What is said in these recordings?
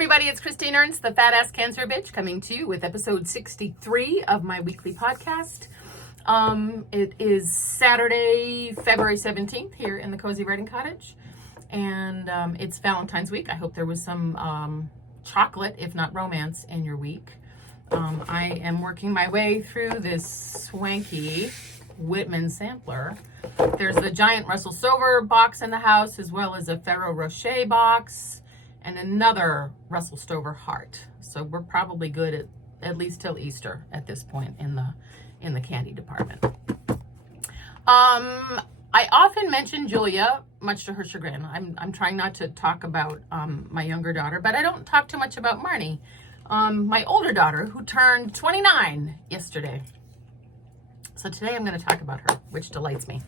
everybody, it's Christine Ernst, the Fat Ass Cancer Bitch, coming to you with episode 63 of my weekly podcast. It is Saturday, February 17th here in the Cozy Writing Cottage, and it's Valentine's week. I hope there was some chocolate, if not romance, in your week. I am working my way through this swanky Whitman sampler. There's the giant Russell Stover box in the house, as well as a Ferrero Rocher box and another Russell Stover heart. So we're probably good at least till Easter at this point in the candy department. I often mention Julia, much to her chagrin. I'm trying not to talk about my younger daughter, but I don't talk too much about Marnie, my older daughter, who turned 29 yesterday. So today I'm going to talk about her, which delights me.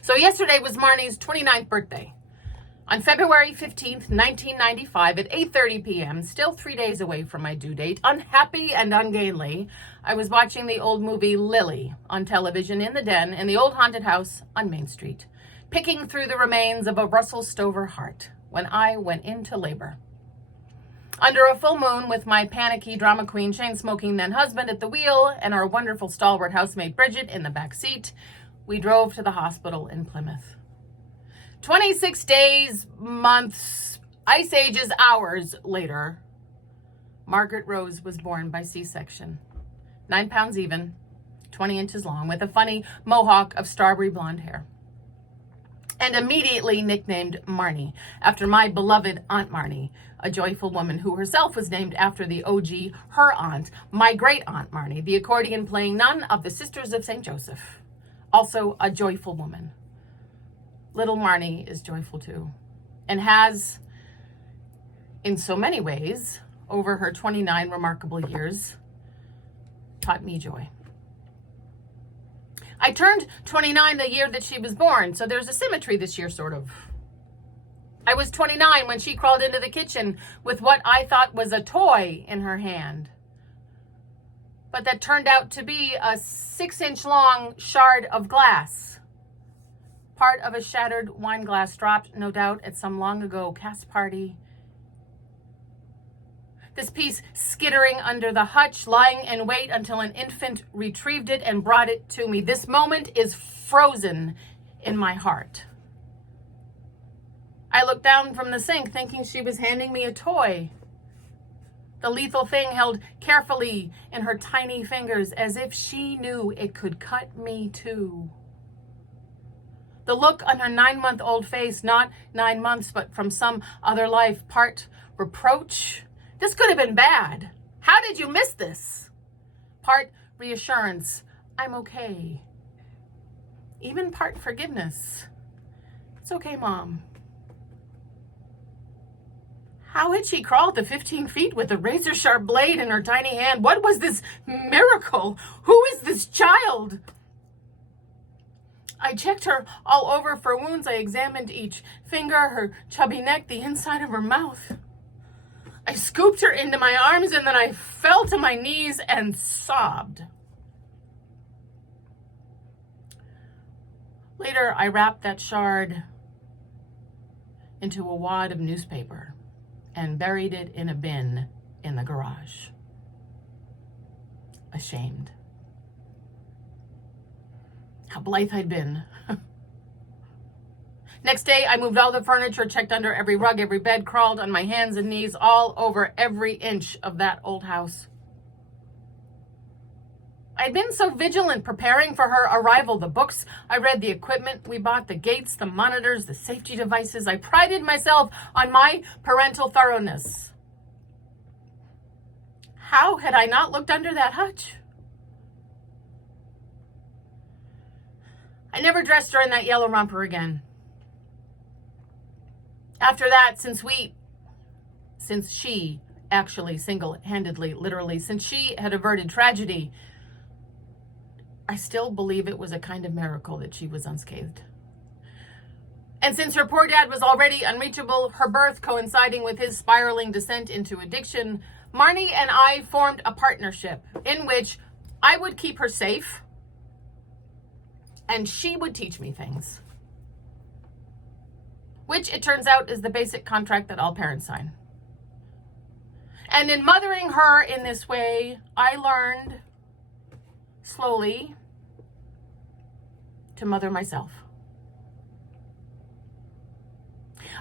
So yesterday was Marnie's 29th birthday. On February 15th, 1995, at 8:30 p.m., still 3 days away from my due date, unhappy and ungainly, I was watching the old movie Lily on television in the den in the old haunted house on Main Street, picking through the remains of a Russell Stover heart when I went into labor. Under a full moon, with my panicky drama queen chain-smoking then husband at the wheel and our wonderful stalwart housemate Bridget in the back seat, we drove to the hospital in Plymouth. 26 days, months, ice ages, hours later, Margaret Rose was born by C-section. 9 pounds even, 20 inches long, with a funny mohawk of strawberry blonde hair. And immediately nicknamed Marnie, after my beloved Aunt Marnie, a joyful woman who herself was named after the OG, her aunt, my great Aunt Marnie, the accordion-playing nun of the Sisters of St. Joseph. Also a joyful woman. Little Marnie is joyful too, and has, in so many ways, over her 29 remarkable years, taught me joy. I turned 29 the year that she was born, so there's a symmetry this year, sort of. I was 29 when she crawled into the kitchen with what I thought was a toy in her hand, but that turned out to be a 6-inch long shard of glass. Part of a shattered wine glass dropped, no doubt, at some long ago cast party. This piece skittering under the hutch, lying in wait until an infant retrieved it and brought it to me. This moment is frozen in my heart. I looked down from the sink, thinking she was handing me a toy. The lethal thing held carefully in her tiny fingers, as if she knew it could cut me too. The look on her 9-month-old face, not 9 months, but from some other life, part reproach. This could have been bad. How did you miss this? Part reassurance. I'm okay. Even part forgiveness. It's okay, Mom. How had she crawled to 15 feet with a razor-sharp blade in her tiny hand? What was this miracle? Who is this child? I checked her all over for wounds. I examined each finger, her chubby neck, the inside of her mouth. I scooped her into my arms, and then I fell to my knees and sobbed. Later, I wrapped that shard into a wad of newspaper and buried it in a bin in the garage. Ashamed. How blithe I'd been. Next day, I moved all the furniture, checked under every rug, every bed, crawled on my hands and knees all over every inch of that old house. I'd been so vigilant preparing for her arrival. The books I read, the equipment we bought, the gates, the monitors, the safety devices. I prided myself on my parental thoroughness. How had I not looked under that hutch? I never dressed her in that yellow romper again. After that, since she actually single-handedly, literally, since she had averted tragedy, I still believe it was a kind of miracle that she was unscathed. And since her poor dad was already unreachable, her birth coinciding with his spiraling descent into addiction, Marnie and I formed a partnership in which I would keep her safe, and she would teach me things. Which, it turns out, is the basic contract that all parents sign. And in mothering her in this way, I learned slowly to mother myself.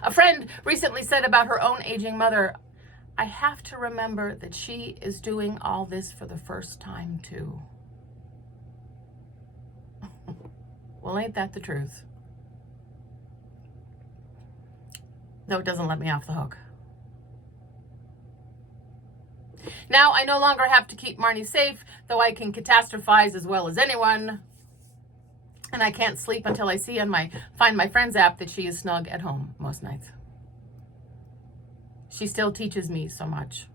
A friend recently said about her own aging mother, I have to remember that she is doing all this for the first time too. Well, ain't that the truth? Though it doesn't let me off the hook. Now I no longer have to keep Marnie safe, though I can catastrophize as well as anyone. And I can't sleep until I see on my Find My Friends app that she is snug at home most nights. She still teaches me so much.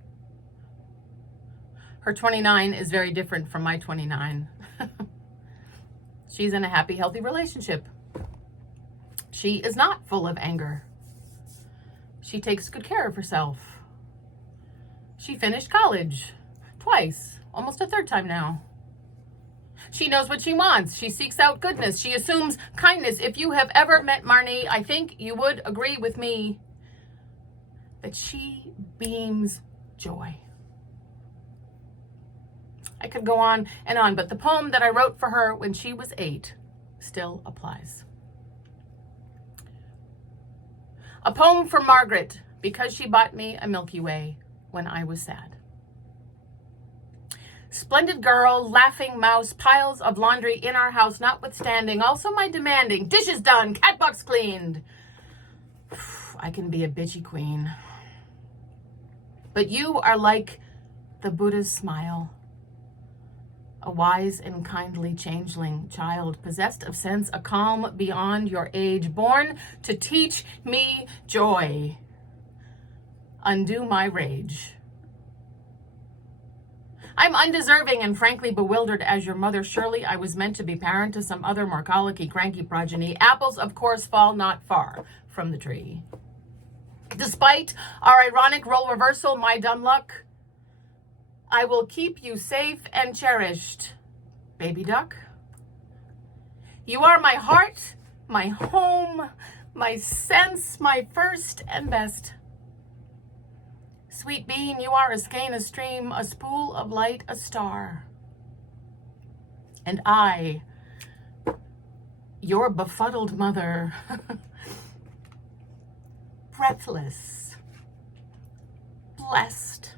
Her 29 is very different from my 29. She's in a happy, healthy relationship. She is not full of anger. She takes good care of herself. She finished college twice, almost a third time now. She knows what she wants. She seeks out goodness. She assumes kindness. If you have ever met Marnie, I think you would agree with me that she beams joy. I could go on and on, but the poem that I wrote for her when she was 8 still applies. A poem for Margaret, because she bought me a Milky Way when I was sad. Splendid girl, laughing mouse, piles of laundry in our house notwithstanding, also my demanding, dishes done, cat box cleaned. I can be a bitchy queen. But you are like the Buddha's smile, a wise and kindly changeling child, possessed of sense, a calm beyond your age, born to teach me joy. Undo my rage. I'm undeserving and frankly bewildered as your mother. Surely I was meant to be parent to some other more colicky, cranky progeny. Apples, of course, fall not far from the tree. Despite our ironic role reversal, my dumb luck, I will keep you safe and cherished, baby duck. You are my heart, my home, my sense, my first and best. Sweet bean, you are a skein, a stream, a spool of light, a star. And I, your befuddled mother, breathless, blessed.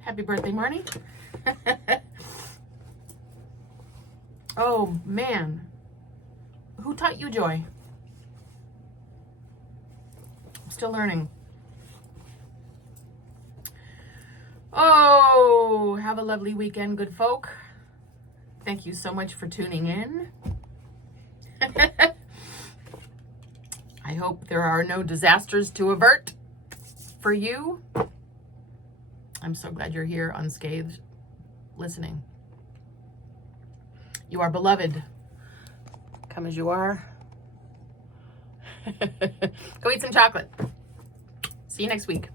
Happy birthday, Marnie. Oh, man. Who taught you joy? I'm still learning. Oh, have a lovely weekend, good folk. Thank you so much for tuning in. I hope there are no disasters to avert for you. I'm so glad you're here unscathed, listening. You are beloved. Come as you are. Go eat some chocolate. See you next week.